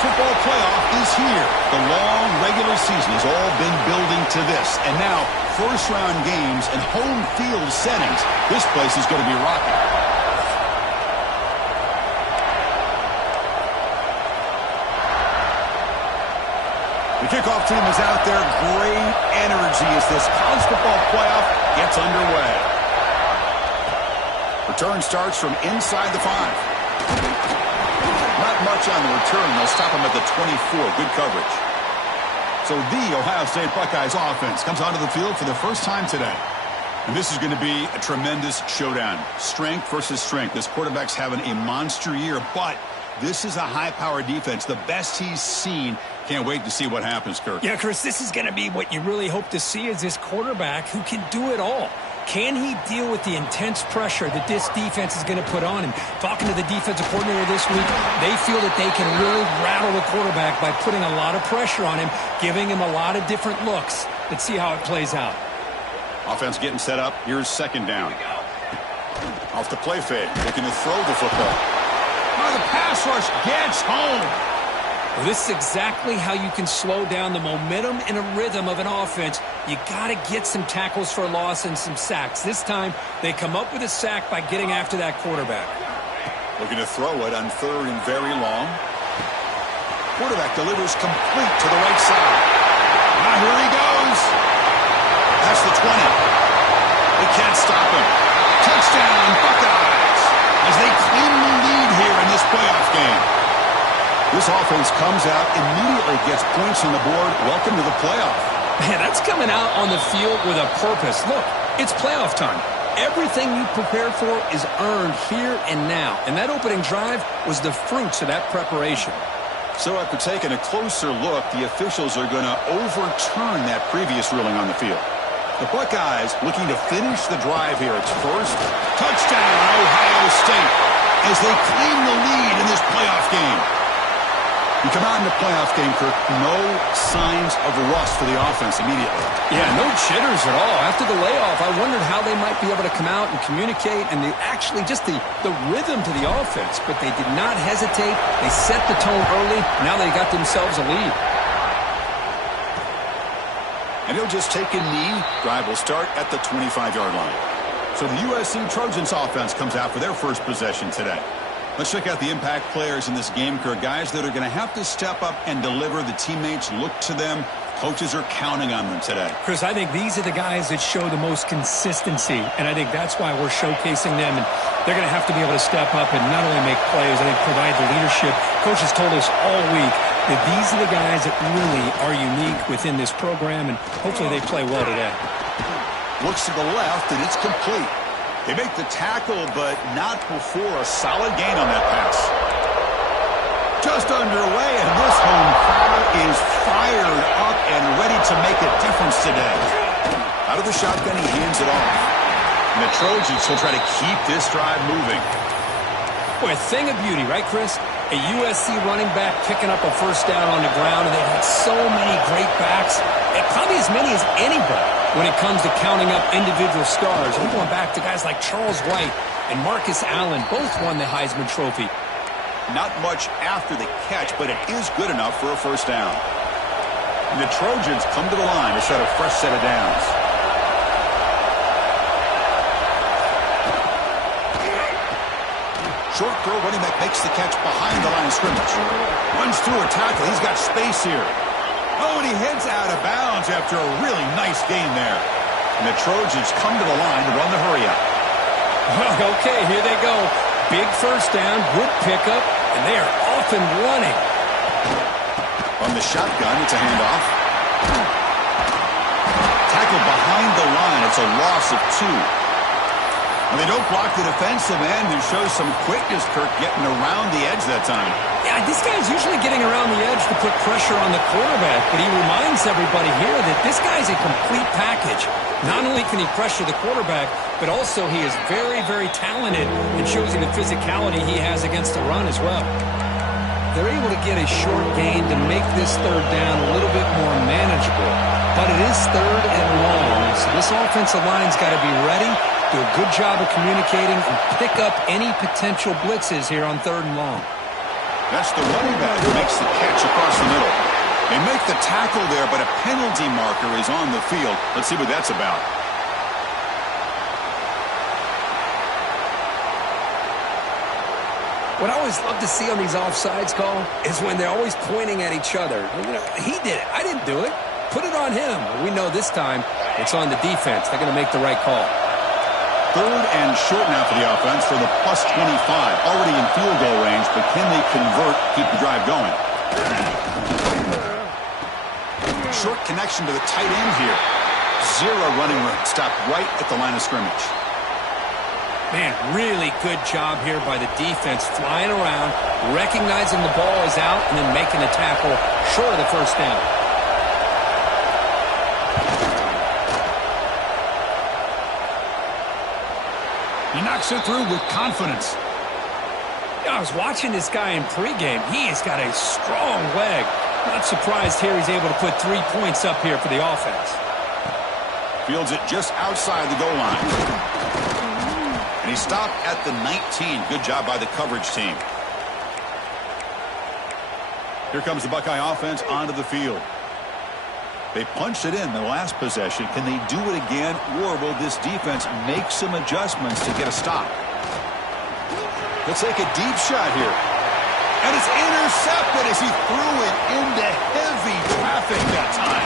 football playoff is here. The long regular season has all been building to this. And now, first-round games and home field settings. This place is going to be rocking. The kickoff team is out there. Great energy as this college football playoff gets underway. Return starts from inside the 5. Not much on the return. They'll stop him at the 24. Good coverage. So the Ohio State Buckeyes offense comes onto the field for the first time today. And this is going to be a tremendous showdown. Strength versus strength. This quarterback's having a monster year, but this is a high-powered defense. The best he's seen. Can't wait to see what happens, Kirk. Yeah, Chris, this is going to be what you really hope to see is this quarterback who can do it all. Can he deal with the intense pressure that this defense is going to put on him? Talking to the defensive coordinator this week, they feel that they can really rattle the quarterback by putting a lot of pressure on him, giving him a lot of different looks. Let's see how it plays out. Offense getting set up. Here's second down. Off the play fake, looking to throw the football. Oh, the pass rush gets home. Well, this is exactly how you can slow down the momentum and a rhythm of an offense. You got to get some tackles for a loss and some sacks. This time, they come up with a sack by getting after that quarterback. Looking to throw it on third and very long. Quarterback delivers complete to the right side. Now here he goes. That's the 20. They can't stop him. Touchdown, Buckeyes, as they claim the lead here in this playoff game. This offense comes out, immediately gets points on the board. Welcome to the playoff. Man, that's coming out on the field with a purpose. Look, it's playoff time. Everything you prepared for is earned here and now. And that opening drive was the fruits of that preparation. So after taking a closer look, the officials are going to overturn that previous ruling on the field. The Buckeyes looking to finish the drive here. It's first. Touchdown, Ohio State, as they claim the lead in this playoff game. You come out in the playoff game, Kirk, no signs of rust for the offense immediately. Yeah, no jitters at all. After the layoff, I wondered how they might be able to come out and communicate and actually just the rhythm to the offense. But they did not hesitate. They set the tone early. Now they got themselves a lead. And he'll just take a knee. Drive will start at the 25-yard line. So the USC Trojans offense comes out for their first possession today. Let's check out the impact players in this game, Kirk. Guys that are going to have to step up and deliver. The teammates look to them. Coaches are counting on them today. Chris, I think these are the guys that show the most consistency, and I think that's why we're showcasing them. And they're going to have to be able to step up and not only make plays, I think provide the leadership. Coach has told us all week that these are the guys that really are unique within this program, and hopefully they play well today. Looks to the left, and it's complete. They make the tackle, but not before a solid gain on that pass. Just underway, and this home crowd is fired up and ready to make a difference today. Out of the shotgun, he hands it off. And the Trojans will try to keep this drive moving. Boy, a thing of beauty, right, Chris? A USC running back picking up a first down on the ground, and they've had so many great backs, and probably as many as anybody when it comes to counting up individual stars. We're going back to guys like Charles White and Marcus Allen. Both won the Heisman Trophy. Not much after the catch, but it is good enough for a first down. And the Trojans come to the line to set a fresh set of downs. Short throw, running back makes the catch behind the line of scrimmage. Runs through a tackle. He's got space here. Oh, and he heads out of bounds after a really nice gain there. And the Trojans come to the line to run the hurry up. Well, okay, here they go. Big first down, good pickup, and they are off and running. On the shotgun, it's a handoff. Tackle behind the line. It's a loss of 2. When they don't block the defensive end, it shows some quickness, Kirk, getting around the edge that time. Yeah, this guy's usually getting around the edge to put pressure on the quarterback, but he reminds everybody here that this guy's a complete package. Not only can he pressure the quarterback, but also he is very, very talented and shows you the physicality he has against the run as well. They're able to get a short gain to make this third down a little bit more manageable, but it is third and long, so this offensive line's got to be ready, do a good job of communicating, and pick up any potential blitzes here on third and long. That's the running back who makes the catch across the middle. They make the tackle there, but a penalty marker is on the field. Let's see what that's about. What I always love to see on these offsides call is when they're always pointing at each other. You know, he did it. I didn't do it. Put it on him. We know this time it's on the defense. They're going to make the right call. 3rd and short now for the offense for the +25. Already in field goal range, but can they convert, keep the drive going? Short connection to the tight end here. 0 running room. Stopped right at the line of scrimmage. Man, really good job here by the defense, flying around, recognizing the ball is out, and then making a tackle short of the first down. He knocks it through with confidence. Yeah, I was watching this guy in pregame. He has got a strong leg. Not surprised here he's able to put 3 points up here for the offense. Fields it just outside the goal line. And he stopped at the 19. Good job by the coverage team. Here comes the Buckeye offense onto the field. They punched it in the last possession. Can they do it again, or will this defense make some adjustments to get a stop? They'll take a deep shot here. And it's intercepted as he threw it into heavy traffic that time.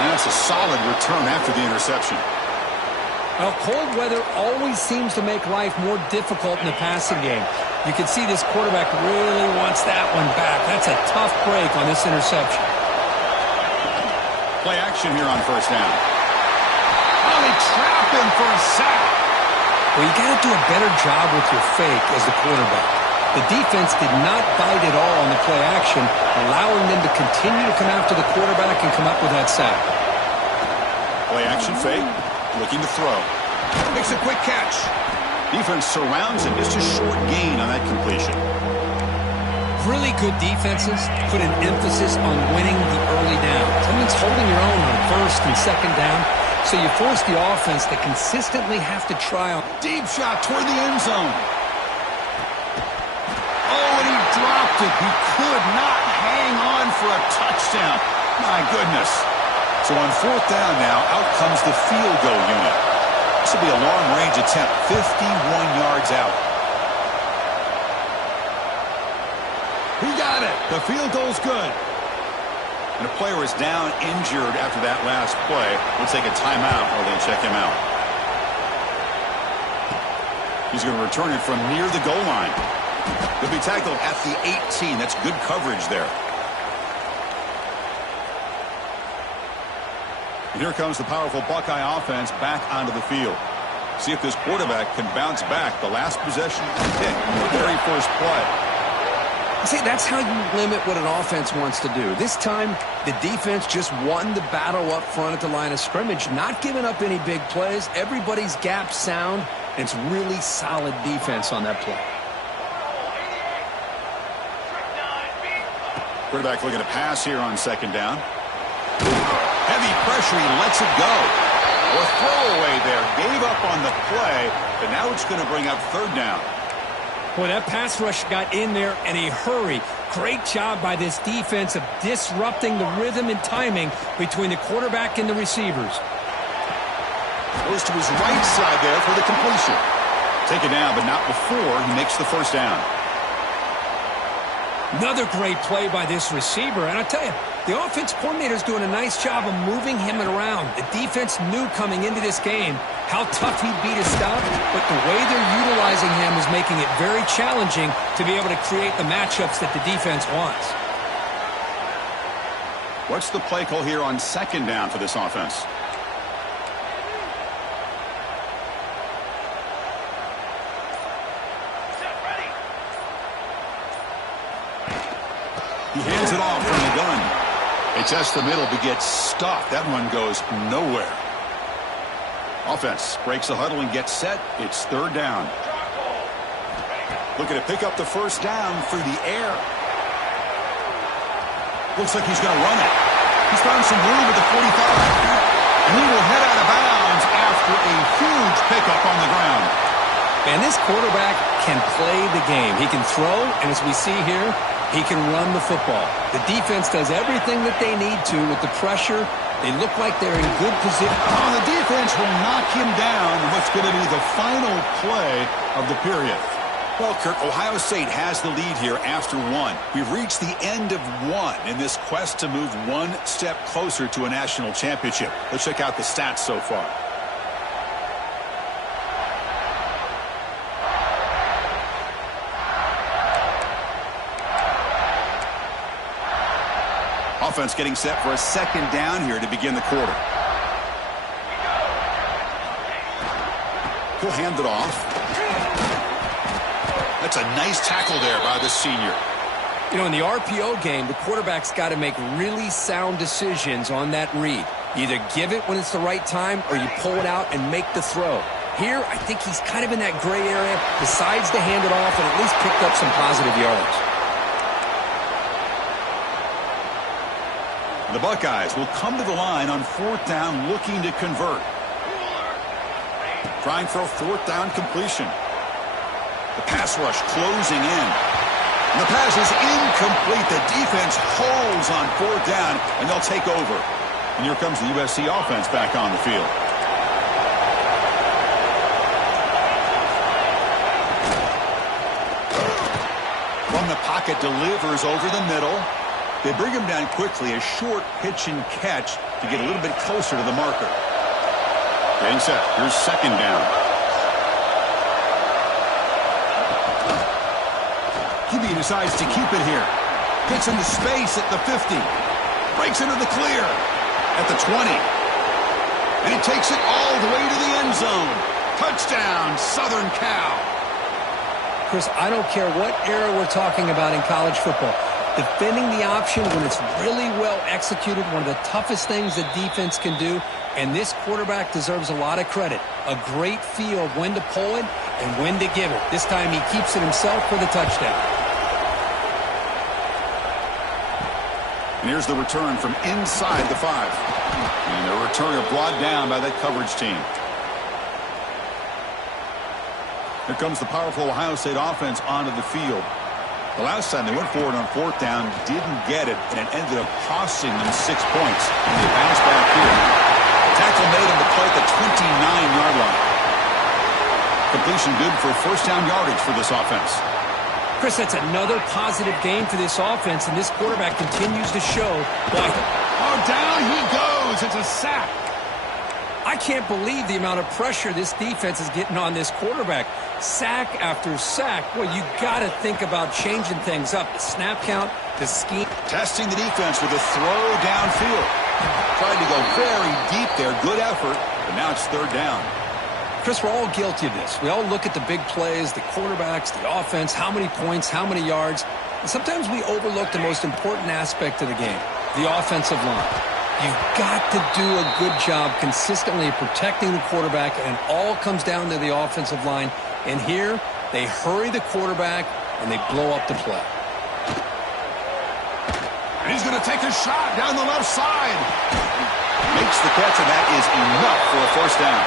And that's a solid return after the interception. Well, cold weather always seems to make life more difficult in the passing game. You can see this quarterback really wants that one back. That's a tough break on this interception. Play action here on first down. Oh, they trap him for a sack. Well, you got to do a better job with your fake as the quarterback. The defense did not bite at all on the play action, allowing them to continue to come after the quarterback and come up with that sack. Play action fake, looking to throw. Makes a quick catch. Defense surrounds him. Just a short gain on that completion. Really good defenses put an emphasis on winning the early down. That means holding your own on first and second down, so you force the offense to consistently have to try on. Deep shot toward the end zone. Oh, and he dropped it. He could not hang on for a touchdown. My goodness. So on 4th down now, out comes the field goal unit. This will be a long-range attempt, 51 yards out. He got it. The field goal's good. And a player is down injured after that last play. We'll take a timeout while they check him out. He's going to return it from near the goal line. He'll be tackled at the 18. That's good coverage there. And here comes the powerful Buckeye offense back onto the field. See if this quarterback can bounce back. The last possession pick on the very first play. See, that's how you limit what an offense wants to do. This time, the defense just won the battle up front at the line of scrimmage, not giving up any big plays. Everybody's gap sound, and it's really solid defense on that play. Quarterback looking to pass here on 2nd down. Heavy pressure, he lets it go. Or throwaway there, gave up on the play, but now it's going to bring up 3rd down. Boy, that pass rush got in there in a hurry. Great job by this defense of disrupting the rhythm and timing between the quarterback and the receivers. Goes to his right side there for the completion. Take it down, but not before he makes the 1st down. Another great play by this receiver. And I tell you, the offense coordinator's doing a nice job of moving him around. The defense knew coming into this game how tough he'd be to stop, but the way they're utilizing him is making it very challenging to be able to create the matchups that the defense wants. What's the play call here on 2nd down for this offense? He hands it off from the gun. They test the middle but gets stuffed. That one goes nowhere. Offense breaks the huddle and gets set. It's 3rd down. Looking to pick up the 1st down through the air. Looks like he's going to run it. He's found some room at the 45. And he will head out of bounds after a huge pickup on the ground. Man, this quarterback can play the game. He can throw, and as we see here, he can run the football. The defense does everything that they need to with the pressure. They look like they're in good position. Oh, the defense will knock him down in what's going to be the final play of the period. Well, Kirk, Ohio State has the lead here after one. We've reached the end of one in this quest to move one step closer to a national championship. Let's check out the stats so far. Offense getting set for a second down here to begin the quarter. He'll hand it off. That's a nice tackle there by the senior. You know, in the RPO game, the quarterback's got to make really sound decisions on that read. You either give it when it's the right time or you pull it out and make the throw. Here, I think he's kind of in that gray area, decides to hand it off and at least picked up some positive yards. The Buckeyes will come to the line on fourth down looking to convert. Trying for a fourth down completion. The pass rush closing in. And the pass is incomplete. The defense holds on fourth down, and they'll take over. And here comes the USC offense back on the field. From the pocket, delivers over the middle. They bring him down quickly, a short pitch and catch to get a little bit closer to the marker. Getting set. Here's second down. QB decides to keep it here. Gets into space at the 50. Breaks into the clear at the 20. And he takes it all the way to the end zone. Touchdown, Southern Cal. Chris, I don't care what era we're talking about in college football. Defending the option when it's really well executed, one of the toughest things the defense can do, and this quarterback deserves a lot of credit. A great feel of when to pull it and when to give it. This time he keeps it himself for the touchdown. And here's the return from inside the 5. And the returner brought down by that coverage team. Here comes the powerful Ohio State offense onto the field. The last time they went forward on fourth down, didn't get it, and it ended up costing them 6 points. And they bounce back here. Tackle made on the play at the 29-yard line. Completion good for first down yardage for this offense. Chris, that's another positive game for this offense, and this quarterback continues to show why. Oh, down he goes. It's a sack. I can't believe the amount of pressure this defense is getting on this quarterback. Sack after sack. Well, you got to think about changing things up. The snap count, the scheme. Testing the defense with a throw downfield. Tried to go very deep there. Good effort, but now it's third down. Chris, we're all guilty of this. We all look at the big plays, the quarterbacks, the offense, how many points, how many yards. And sometimes we overlook the most important aspect of the game, the offensive line. You've got to do a good job consistently protecting the quarterback, and it all comes down to the offensive line. And here, they hurry the quarterback, and they blow up the play. And he's going to take a shot down the left side. Makes the catch, and that is enough for a first down.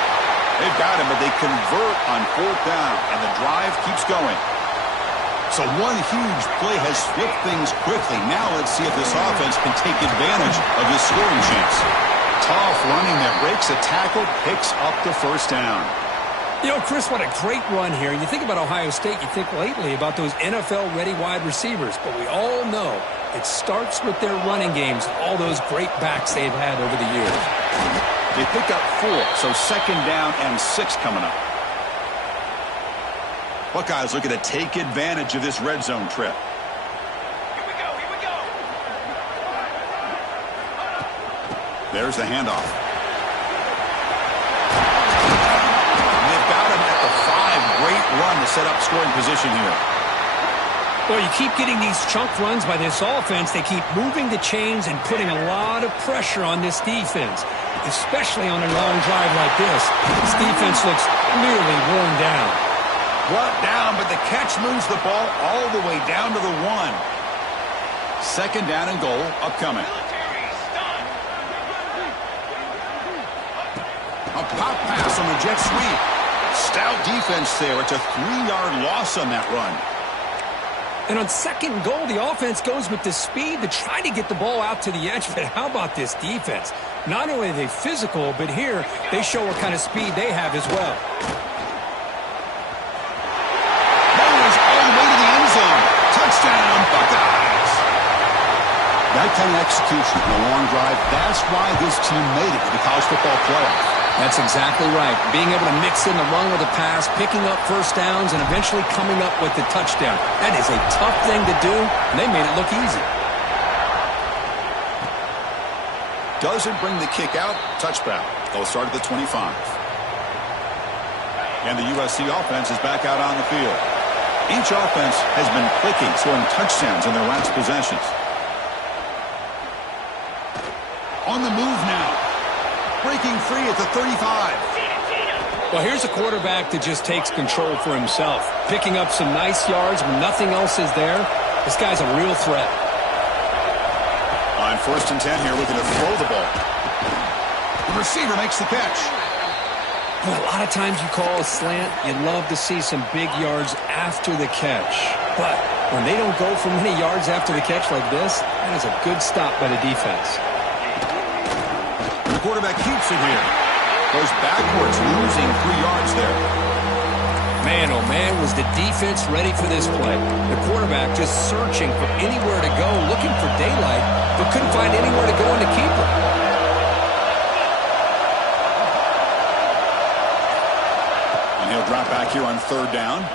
They've got him, but they convert on fourth down, and the drive keeps going. So one huge play has flipped things quickly. Now let's see if this offense can take advantage of this scoring chance. Tough running that breaks a tackle, picks up the first down. You know, Chris, what a great run here. You think about Ohio State, you think lately about those NFL-ready wide receivers. But we all know it starts with their running games, all those great backs they've had over the years. They pick up 4, so second down and 6 coming up. Buckeyes looking to take advantage of this red zone trip. Here we go. There's the handoff. And they've got him at the 5. Great run to set up scoring position here. Well, you keep getting these chunk runs by this offense. They keep moving the chains and putting a lot of pressure on this defense, especially on a long drive like this. This defense looks clearly worn down. Brought down, but the catch moves the ball all the way down to the 1. Second down and goal upcoming. A pop pass on the jet sweep. Stout defense there. It's a 3-yard loss on that run. And on second and goal, the offense goes with the speed to try to get the ball out to the edge. But how about this defense? Not only are they physical, but here they show what kind of speed they have as well. Bowers all the way to the end zone. Touchdown, Buckeyes. That kind of execution in a long drive, that's why this team made it to the college football playoff. That's exactly right. Being able to mix in the run with the pass, picking up first downs, and eventually coming up with the touchdown. That is a tough thing to do, and they made it look easy. Doesn't bring the kick out. Touchback. They'll start at the 25. And the USC offense is back out on the field. Each offense has been clicking, scoring touchdowns in their last possessions. On the move now. Breaking free at the 35. Well, here's a quarterback that just takes control for himself. Picking up some nice yards when nothing else is there. This guy's a real threat. On 1st and 10 here, looking to throw the ball. The receiver makes the catch. Well, a lot of times you call a slant, you'd love to see some big yards after the catch. But when they don't go for many yards after the catch like this, that is a good stop by the defense. The quarterback keeps it here. Goes backwards, losing 3 yards there. Man, oh man, was the defense ready for this play. The quarterback just searching for anywhere to go, looking for daylight, but couldn't find anywhere to go in the keeper. And he'll drop back here on 3rd down.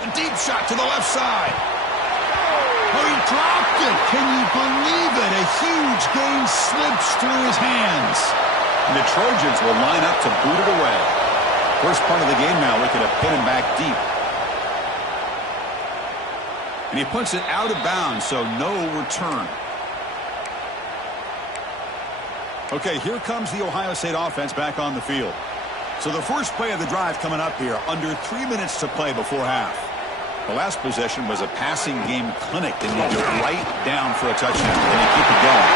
A deep shot to the left side. Oh, he dropped it. Can you believe it? A huge gain slips through his hands. And the Trojans will line up to boot it away. First part of the game now, looking to pin him back deep. And he puts it out of bounds, so no return. Okay, here comes the Ohio State offense back on the field. So the first play of the drive coming up here, under 3 minutes to play before half. The last possession was a passing game clinic. They moved it right down for a touchdown. And they keep it going.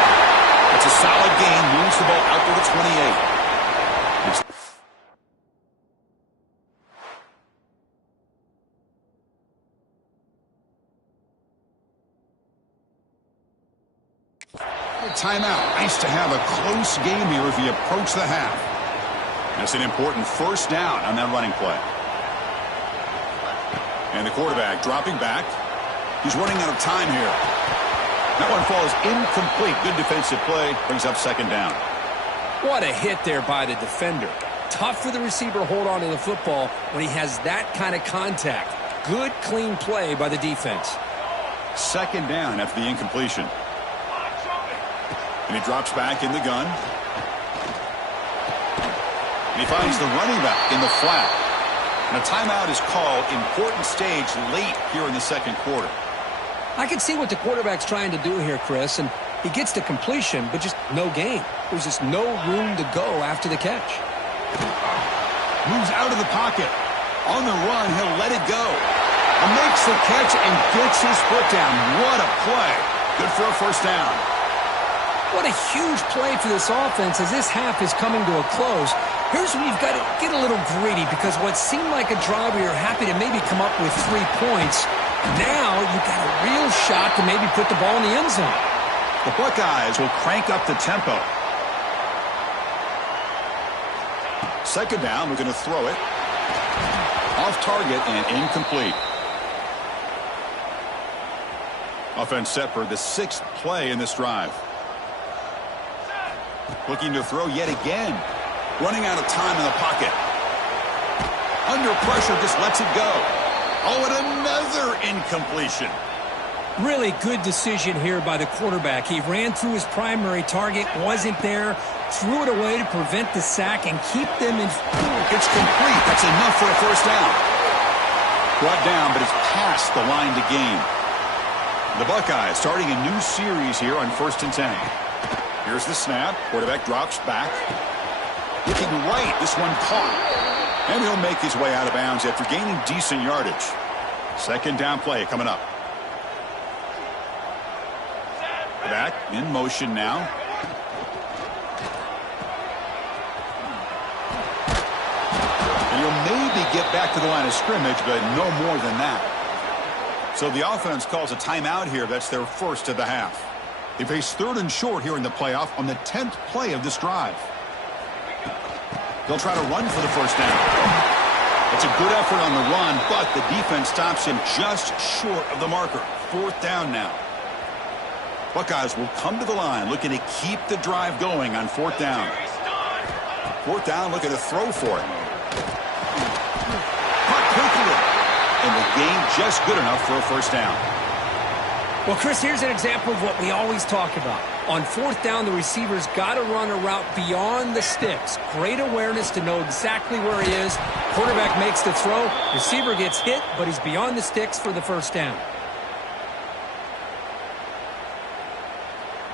It's a solid gain. Moves the ball out to the 28. Timeout. Nice to have a close game here as we approach the half. That's an important first down on that running play. And the quarterback dropping back. He's running out of time here. That one falls incomplete. Good defensive play. Brings up 2nd down. What a hit there by the defender. Tough for the receiver to hold on to the football when he has that kind of contact. Good, clean play by the defense. 2nd down after the incompletion. And he drops back in the gun. And he finds the running back in the flat. And a timeout is called. Important stage late here in the 2nd quarter. I can see what the quarterback's trying to do here, Chris, and he gets to completion, but just no gain. There's just no room to go after the catch. Moves out of the pocket. On the run, he'll let it go. And makes the catch and gets his foot down. What a play. Good for a first down. What a huge play for this offense as this half is coming to a close. Here's where you've got to get a little greedy because what seemed like a drive where you're happy to maybe come up with 3 points, now you've got a real shot to maybe put the ball in the end zone. The Buckeyes will crank up the tempo. 2nd down, we're going to throw it. Off target and incomplete. Offense set for the 6th play in this drive. Looking to throw yet again. Running out of time in the pocket. Under pressure, just lets it go. Oh, and another incompletion. Really good decision here by the quarterback. He ran through his primary target, wasn't there, threw it away to prevent the sack and keep them in. It's complete. That's enough for a first down. Brought down, but it's past the line to gain. The Buckeyes starting a new series here on 1st and 10. Here's the snap. Quarterback drops back. Looking right. This one caught. And he'll make his way out of bounds after gaining decent yardage. 2nd down play coming up. Back in motion now. And he'll maybe get back to the line of scrimmage, but no more than that. So the offense calls a timeout here. That's their first of the half. They face 3rd and short here in the playoff on the 10th play of this drive. They'll try to run for the first down. It's a good effort on the run, but the defense stops him just short of the marker. 4th down now. Buckeyes will come to the line looking to keep the drive going on 4th down. 4th down, looking to throw for it. Caught quickly. And the gain just good enough for a first down. Well, Chris, here's an example of what we always talk about. On 4th down, the receiver's got to run a route beyond the sticks. Great awareness to know exactly where he is. Quarterback makes the throw. Receiver gets hit, but he's beyond the sticks for the first down.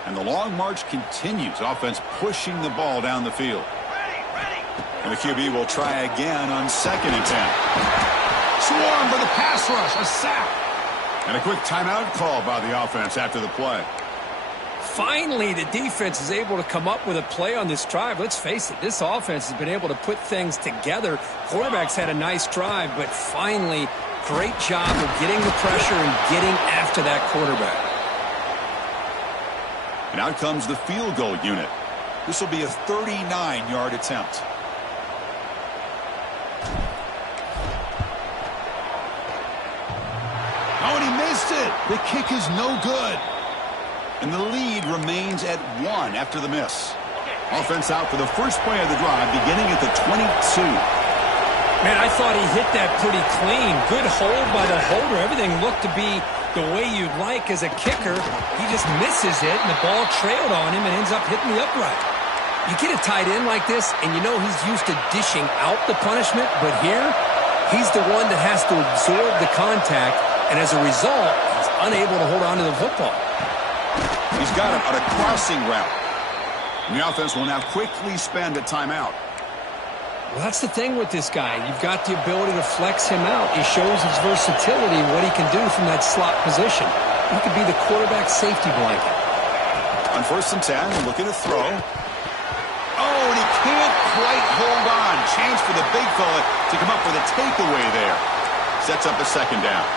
And the long march continues. Offense pushing the ball down the field. And the QB will try again on 2nd and 10. Swarm for the pass rush. A sack. And a quick timeout call by the offense after the play. Finally, the defense is able to come up with a play on this drive. Let's face it, this offense has been able to put things together. Quarterback's had a nice drive, but finally, great job of getting the pressure and getting after that quarterback. And out comes the field goal unit. This will be a 39-yard attempt. Oh, and he missed it. The kick is no good. And the lead remains at 1 after the miss. Offense out for the first play of the drive, beginning at the 22. Man, I thought he hit that pretty clean. Good hold by the holder. Everything looked to be the way you'd like as a kicker. He just misses it, and the ball trailed on him and ends up hitting the upright. You get a tight end like this, and you know he's used to dishing out the punishment, but here, he's the one that has to absorb the contact, and as a result, he's unable to hold on to the football. He's got him on a crossing route. And the offense will now quickly spend a timeout. Well, that's the thing with this guy. You've got the ability to flex him out. He shows his versatility, what he can do from that slot position. He could be the quarterback safety blanket. On 1st and 10, looking to throw. Oh, and he can't quite hold on. Chance for the big fella to come up with a takeaway there. Sets up a 2nd down.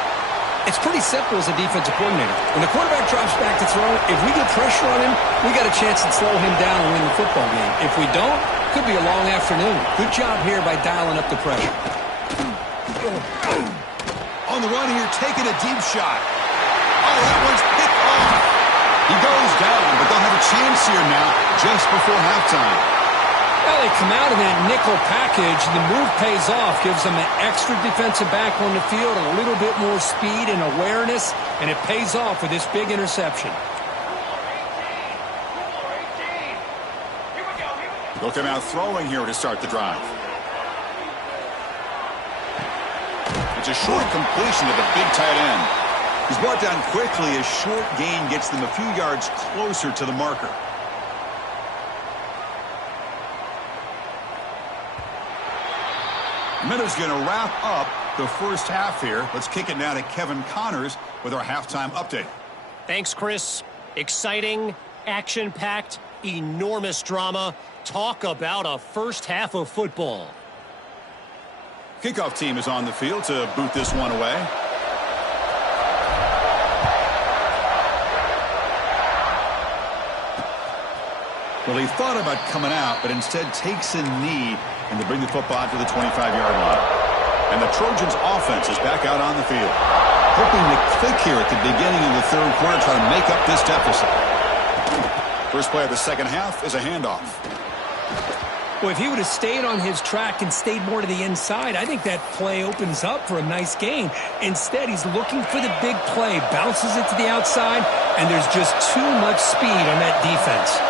It's pretty simple as a defensive coordinator. When the quarterback drops back to throw, if we get pressure on him, we got a chance to slow him down and win the football game. If we don't, could be a long afternoon. Good job here by dialing up the pressure. On the run here, taking a deep shot. Oh, that one's picked off. He goes down, but they'll have a chance here now just before halftime. Well, they come out in that nickel package. The move pays off, gives them an extra defensive back on the field, a little bit more speed and awareness, and it pays off with this big interception. They'll come out throwing here to start the drive. It's a short completion to the big tight end. He's brought down quickly. A short gain gets them a few yards closer to the marker. Minute's going to wrap up the first half here. Let's kick it now to Kevin Connors with our halftime update. Thanks, Chris. Exciting, action-packed, enormous drama. Talk about a first half of football. Kickoff team is on the field to boot this one away. Well, he thought about coming out, but instead takes a knee and to bring the football out to the 25-yard line. And the Trojans' offense is back out on the field, hoping to click here at the beginning of the 3rd quarter, trying to make up this deficit. First play of the 2nd half is a handoff. Well, if he would have stayed on his track and stayed more to the inside, I think that play opens up for a nice gain. Instead, he's looking for the big play, bounces it to the outside, and there's just too much speed on that defense.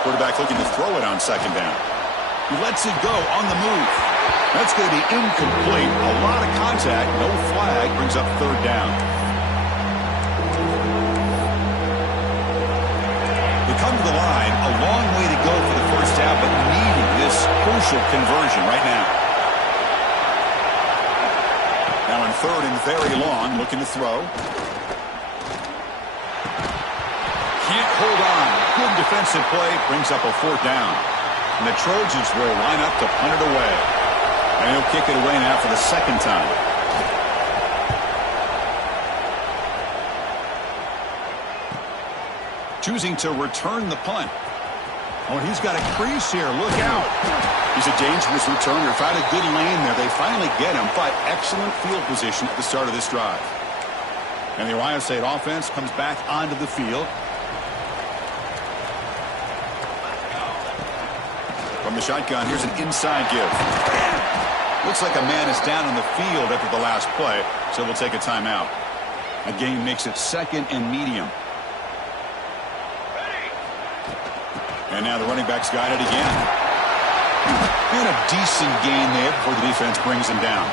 Quarterback looking to throw it on 2nd down. He lets it go on the move. That's going to be incomplete. A lot of contact, no flag, brings up 3rd down. They come to the line, a long way to go for the first half, but needing this crucial conversion right now. Now in 3rd and very long, looking to throw. Can't hold on. Good defensive play, brings up a 4th down. And the Trojans will line up to punt it away. And he'll kick it away now for the second time. Choosing to return the punt. Oh, he's got a crease here. Look out. He's a dangerous returner. Found a good lane there. They finally get him. But excellent field position at the start of this drive. And the Ohio State offense comes back onto the field. From the shotgun, here's an inside give. Looks like a man is down on the field after the last play, so we'll take a timeout. A game makes it second and medium. And now the running back's got it again. And a decent gain there before the defense brings him down.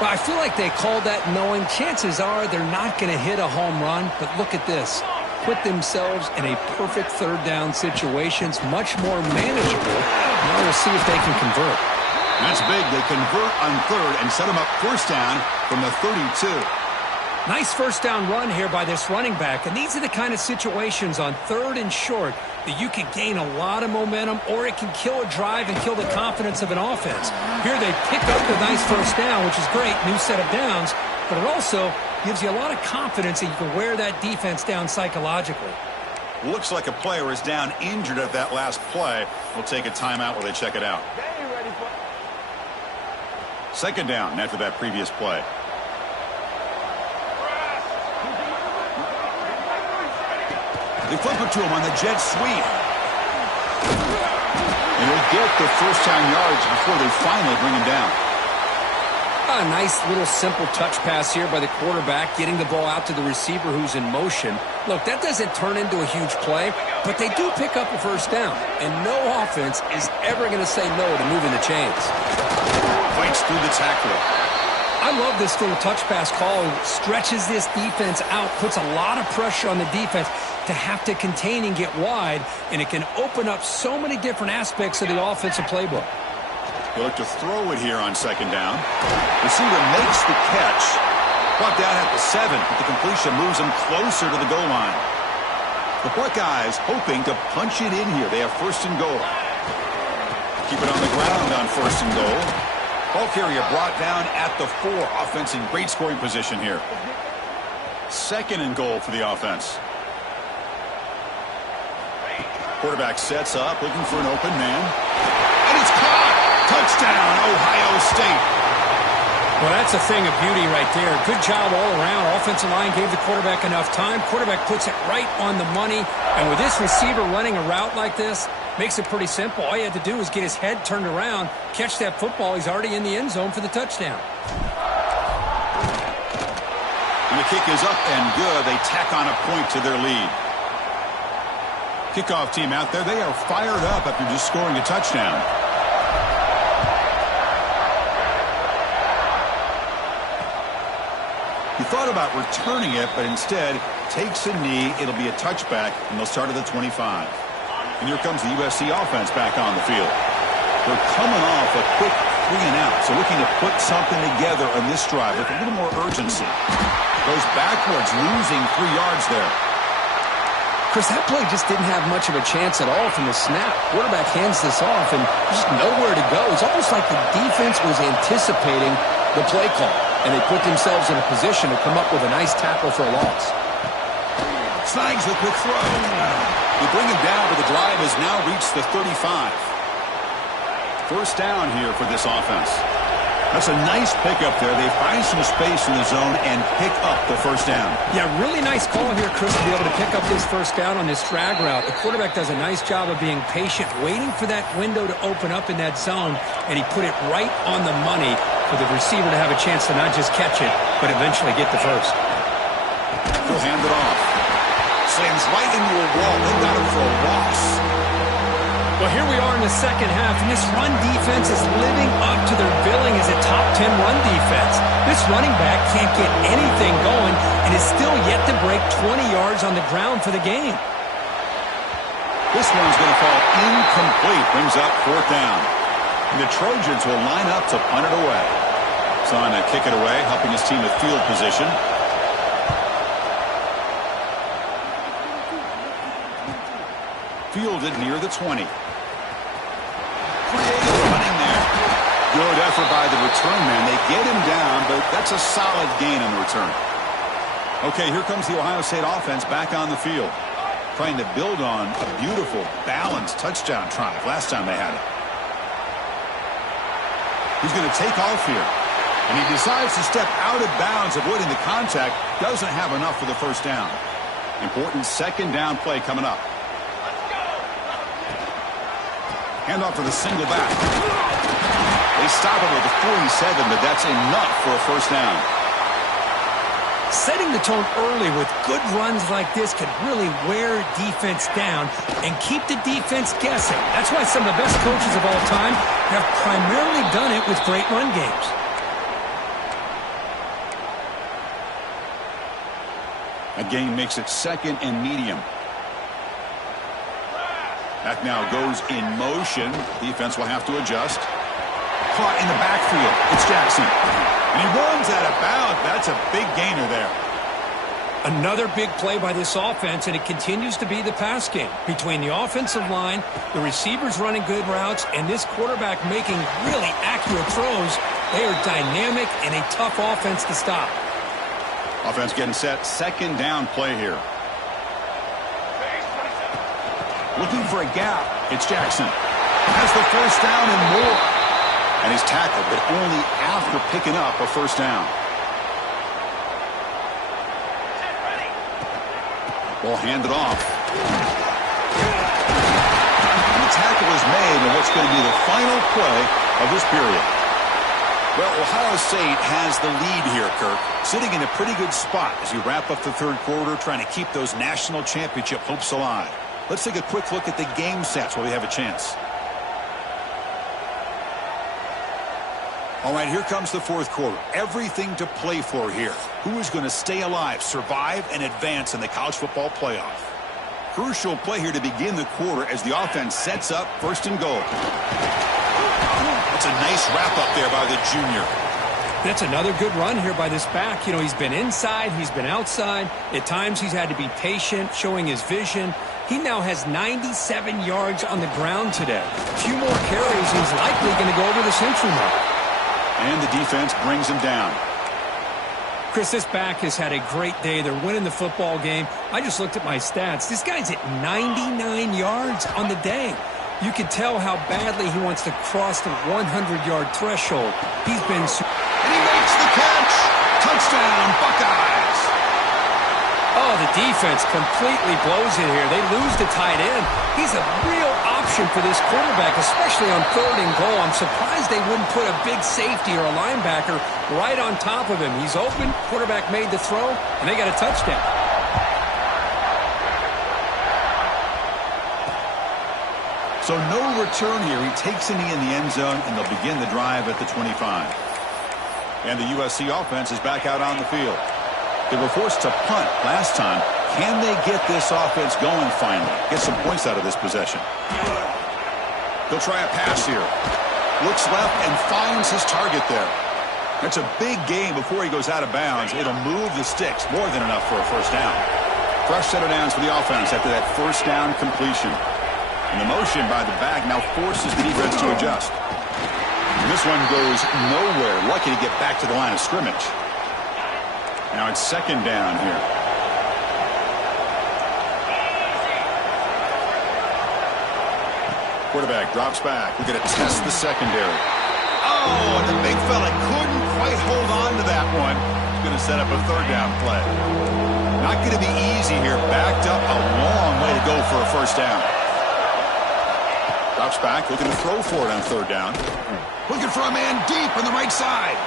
Well, I feel like they called that knowing chances are they're not going to hit a home run, but look at this. Put themselves in a perfect third down situations, much more manageable. Now we'll see if they can convert. That's big. They convert on third and set them up first down from the 32. Nice first down run here by this running back, and these are the kind of situations on third and short that you can gain a lot of momentum, or it can kill a drive and kill the confidence of an offense. Here they pick up the nice first down, which is great, new set of downs, but it also gives you a lot of confidence that you can wear that defense down psychologically. Looks like a player is down injured at that last play. We'll take a timeout while they check it out. Second down after that previous play. They flip it to him on the jet sweep. And he'll get the first down yards before they finally bring him down. A nice little simple touch pass here by the quarterback, getting the ball out to the receiver who's in motion. Look, that doesn't turn into a huge play, but they do pick up a first down. And no offense is ever going to say no to moving the chains. Fights through the tackler. I love this little touch pass call. It stretches this defense out, puts a lot of pressure on the defense to have to contain and get wide, and it can open up so many different aspects of the offensive playbook. He'll look to throw it here on second down. Receiver makes the catch. Brought down at the 7, but the completion moves him closer to the goal line. The Buckeyes hoping to punch it in here. They have first and goal. Keep it on the ground on first and goal. Ball carrier brought down at the 4. Offense in great scoring position here. Second and goal for the offense. Quarterback sets up, looking for an open man. And it's caught! Touchdown, Ohio State. Well, that's a thing of beauty right there. Good job all around. Offensive line gave the quarterback enough time. Quarterback puts it right on the money. And with this receiver running a route like this, makes it pretty simple. All you had to do is get his head turned around, catch that football. He's already in the end zone for the touchdown. And the kick is up and good. They tack on a point to their lead. Kickoff team out there. They are fired up after just scoring a touchdown. He thought about returning it, but instead takes a knee. It'll be a touchback, and they'll start at the 25. And here comes the USC offense back on the field. They're coming off a quick 3 and out, so looking to put something together on this drive with a little more urgency. Goes backwards, losing 3 yards there. Chris, that play just didn't have much of a chance at all from the snap. Quarterback hands this off and just nowhere to go. It's almost like the defense was anticipating the play call, and they put themselves in a position to come up with a nice tackle for a loss. Snags the quick throw. They bring him down, but the drive has now reached the 35. First down here for this offense. That's a nice pickup there. They find some space in the zone and pick up the first down. Yeah, really nice call here, Chris, to be able to pick up this first down on this drag route. The quarterback does a nice job of being patient, waiting for that window to open up in that zone, and he put it right on the money for the receiver to have a chance to not just catch it, but eventually get the first. He'll hand it off. Slams right into a wall. They got him for a loss. Well, here we are in the second half, and this run defense is living up to their billing as a top 10 run defense. This running back can't get anything going and is still yet to break 20 yards on the ground for the game. This one's going to fall incomplete. Brings up fourth down. And the Trojans will line up to punt it away. So on to kick it away, helping his team with field position. Fielded near the 20. effort by the return man. They get him down, but that's a solid gain on the return. Okay, here comes the Ohio State offense back on the field, trying to build on a beautiful, balanced touchdown drive last time they had it. He's going to take off here, and he decides to step out of bounds, avoiding the contact. Doesn't have enough for the first down. Important second down play coming up. Handoff for the single back. They stop him with a 47, but that's enough for a first down. Setting the tone early with good runs like this can really wear defense down and keep the defense guessing. That's why some of the best coaches of all time have primarily done it with great run games. A gain makes it second and medium. That now goes in motion. Defense will have to adjust. Caught in the backfield. It's Jackson. And he runs out of bounds. That's a big gainer there. Another big play by this offense, and it continues to be the pass game. Between the offensive line, the receivers running good routes, and this quarterback making really accurate throws, they are dynamic and a tough offense to stop. Offense getting set. Second down play here. Looking for a gap. It's Jackson. Has the first down and more. And he's tackled, but only after picking up a first down. Ball handed off. And the tackle is made in what's going to be the final play of this period. Well, Ohio State has the lead here, Kirk. Sitting in a pretty good spot as you wrap up the third quarter, trying to keep those national championship hopes alive. Let's take a quick look at the game sets while we have a chance. All right, here comes the fourth quarter. Everything to play for here. Who is going to stay alive, survive, and advance in the college football playoff? Crucial play here to begin the quarter as the offense sets up first and goal. That's a nice wrap-up there by the junior. That's another good run here by this back. You know, he's been inside, he's been outside. At times he's had to be patient, showing his vision. He now has 97 yards on the ground today. A few more carries, he's likely going to go over the century mark. And the defense brings him down. Chris, this back has had a great day. They're winning the football game. I just looked at my stats. This guy's at 99 yards on the day. You can tell how badly he wants to cross the 100-yard threshold. He's been... And he makes the catch. Touchdown, Buckeyes. Oh, the defense completely blows it here. They lose the tight end. He's a real option for this quarterback, especially on third and goal. I'm surprised they wouldn't put a big safety or a linebacker right on top of him. He's open. Quarterback made the throw, and they got a touchdown. So no return here. He takes it in the end zone, and they'll begin the drive at the 25. And the USC offense is back out on the field. They were forced to punt last time. Can they get this offense going finally? Get some points out of this possession. They'll try a pass here. Looks left and finds his target there. That's a big gain before he goes out of bounds. It'll move the sticks. More than enough for a first down. Fresh set of downs for the offense after that first down completion. And the motion by the back now forces the defense to adjust. And this one goes nowhere. Lucky to get back to the line of scrimmage. Now it's second down here. Quarterback drops back. We're going to test the secondary. Oh, and the big fella couldn't quite hold on to that one. He's going to set up a third down play. Not going to be easy here. Backed up a long way to go for a first down. Drops back, looking to throw for it on third down. Looking for a man deep on the right side.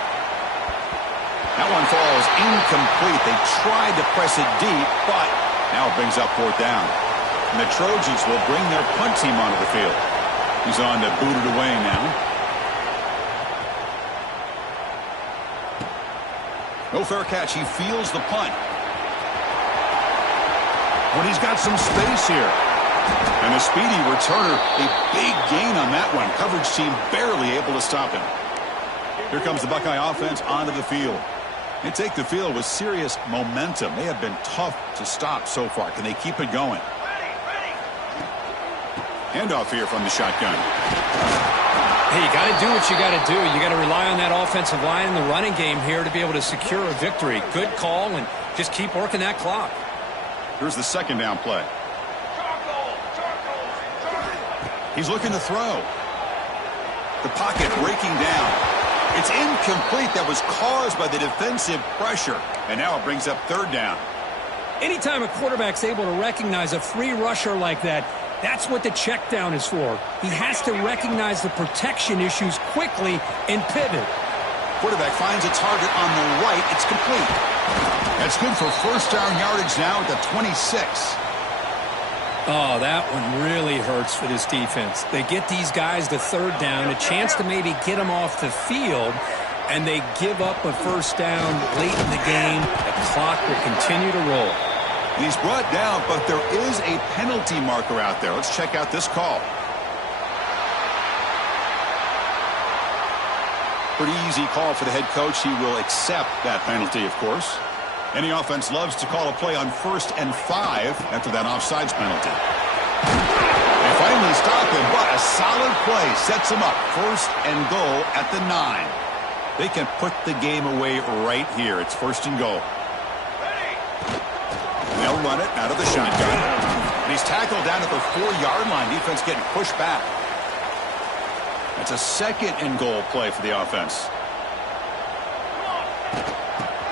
That one falls incomplete. They tried to press it deep, but now it brings up fourth down. And the Trojans will bring their punt team onto the field. He's on to boot it away now. No fair catch. He feels the punt. But he's got some space here. And a speedy returner, a big gain on that one. Coverage team barely able to stop him. Here comes the Buckeye offense onto the field. They take the field with serious momentum. They have been tough to stop so far. Can they keep it going? Handoff here from the shotgun. Hey, you got to do what you got to do. You got to rely on that offensive line in the running game here to be able to secure a victory. Good call, and just keep working that clock. Here's the second down play. He's looking to throw. The pocket breaking down. It's incomplete. That was caused by the defensive pressure. And now it brings up third down. Anytime a quarterback's able to recognize a free rusher like that, that's what the check down is for. He has to recognize the protection issues quickly and pivot. Quarterback finds a target on the right. It's complete. That's good for first down yardage now at the 26. Oh, that one really hurts for this defense. They get these guys to third down, a chance to maybe get them off the field, and they give up a first down late in the game. The clock will continue to roll. He's brought down, but there is a penalty marker out there. Let's check out this call. Pretty easy call for the head coach. He will accept that penalty, of course. Any offense loves to call a play on 1st and 5 after that offsides penalty. They finally stop him, but a solid play sets him up. 1st and goal at the 9. They can put the game away right here. It's 1st and goal. They'll run it out of the shotgun. And he's tackled down at the 4-yard line. Defense getting pushed back. It's a 2nd and goal play for the offense.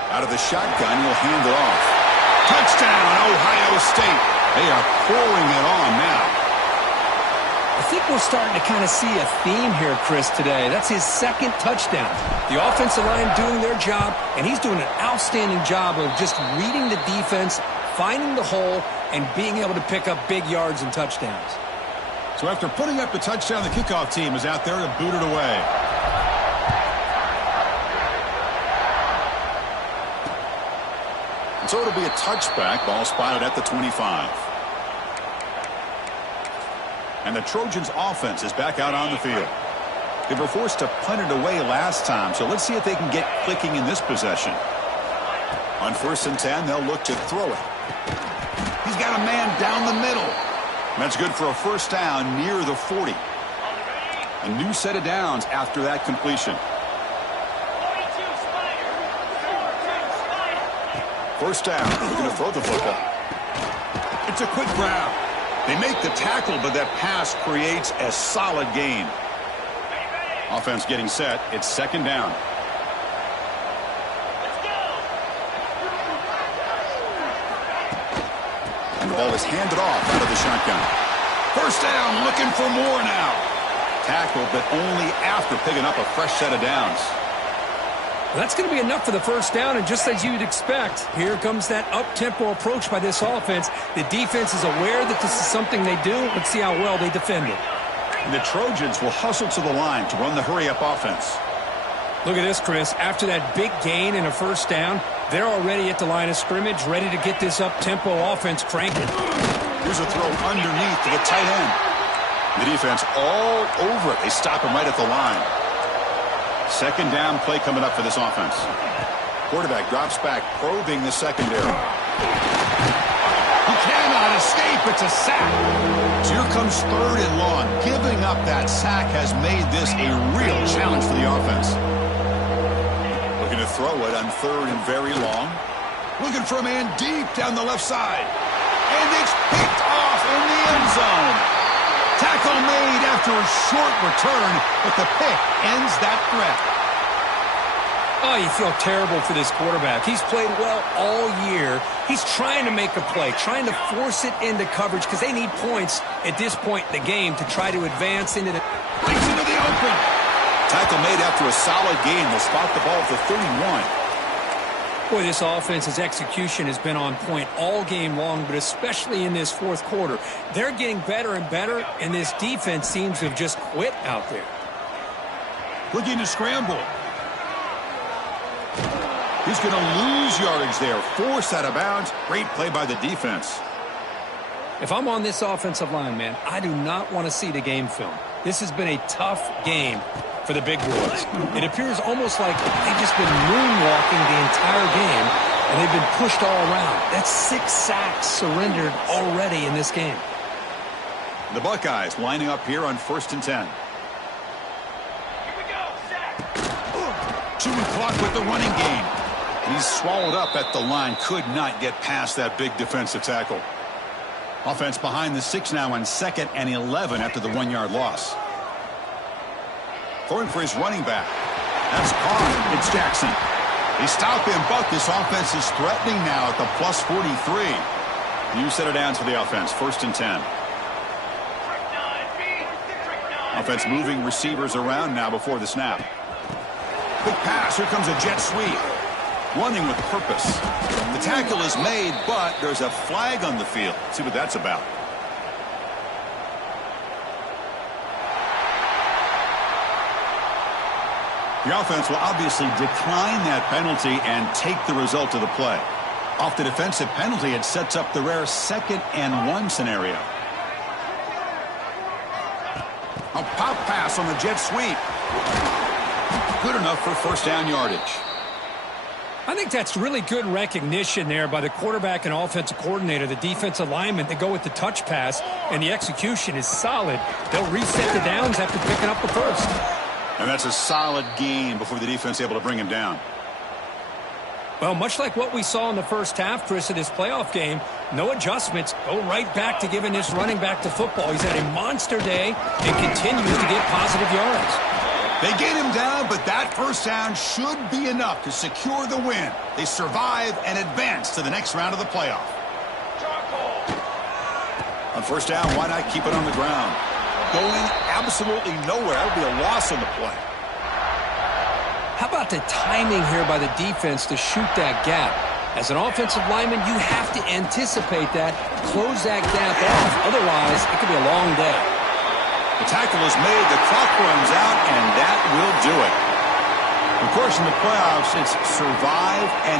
Out of the shotgun, he'll hand it off. Touchdown, Ohio State. They are pouring it on now. I think we're starting to kind of see a theme here, Chris, today. That's his 2nd touchdown. The offensive line doing their job, and he's doing an outstanding job of just reading the defense, finding the hole, and being able to pick up big yards and touchdowns. So after putting up the touchdown, the kickoff team is out there to boot it away. So it'll be a touchback. Ball spotted at the 25. And the Trojans offense is back out on the field. They were forced to punt it away last time, so let's see if they can get clicking in this possession. On 1st and 10, they'll look to throw it. He's got a man down the middle. That's good for a first down near the 40. A new set of downs after that completion. First down. They're going to throw the football. It's a quick grab. They make the tackle, but that pass creates a solid gain. Offense getting set. It's 2nd down. And the ball is handed off out of the shotgun. First down, looking for more now. Tackled, but only after picking up a fresh set of downs. That's going to be enough for the first down, and just as you'd expect, here comes that up-tempo approach by this offense. The defense is aware that this is something they do. Let's see how well they defend it. The Trojans will hustle to the line to run the hurry-up offense. Look at this, Chris. After that big gain and a first down, they're already at the line of scrimmage, ready to get this up-tempo offense cranking. Here's a throw underneath to the tight end. The defense all over it. They stop him right at the line. 2nd down play coming up for this offense. Quarterback drops back, probing the secondary. He cannot escape. It's a sack. So here comes 3rd and long. Giving up that sack has made this a real challenge for the offense. Looking to throw it on 3rd and very long. Looking for a man deep down the left side. And it's picked off in the end zone. Tackle made after a short return, but the pick ends that threat. Oh, you feel terrible for this quarterback. He's played well all year. He's trying to make a play, trying to force it into coverage because they need points at this point in the game to try to advance into the... Breaks into the open. Tackle made after a solid gain. They'll spot the ball at the 31. Boy, this offense's execution has been on point all game long, but especially in this 4th quarter. They're getting better and better, and this defense seems to have just quit out there. Looking to scramble. He's going to lose yardage there. Forced out of bounds. Great play by the defense. If I'm on this offensive line, man, I do not want to see the game film. This has been a tough game for the big boys. It appears almost like they've just been moonwalking the entire game, and they've been pushed all around. That's 6 sacks surrendered already in this game. The Buckeyes lining up here on 1st and 10. Chewing clock with the running game. And he's swallowed up at the line. Could not get past that big defensive tackle. Offense behind the 6 now on 2nd and 11 after the 1-yard loss. Throwing for his running back. That's Carr. It's Jackson. They stop him, but this offense is threatening now at the plus 43. New set of downs for the offense. 1st and 10. Offense moving receivers around now before the snap. Quick pass. Here comes a jet sweep. Running with purpose. The tackle is made, but there's a flag on the field. Let's see what that's about. The offense will obviously decline that penalty and take the result of the play. Off the defensive penalty, it sets up the rare 2nd and 1 scenario. A pop pass on the jet sweep. Good enough for 1st down yardage. I think that's really good recognition there by the quarterback and offensive coordinator, the defensive lineman. They go with the touch pass, and the execution is solid. They'll reset the downs after picking up the 1st. And that's a solid gain before the defense able to bring him down. Well, much like what we saw in the first half, Chris, of this playoff game, no adjustments. Go right back to giving this running back to football. He's had a monster day and continues to get positive yards. They get him down, but that 1st down should be enough to secure the win. They survive and advance to the next round of the playoff. On 1st down, why not keep it on the ground? Going absolutely nowhere. That would be a loss on the play. How about the timing here by the defense to shoot that gap? As an offensive lineman, you have to anticipate that, close that gap off. Otherwise, it could be a long day. The tackle is made, the clock runs out, and that will do it. Of course, in the playoffs, it's survive and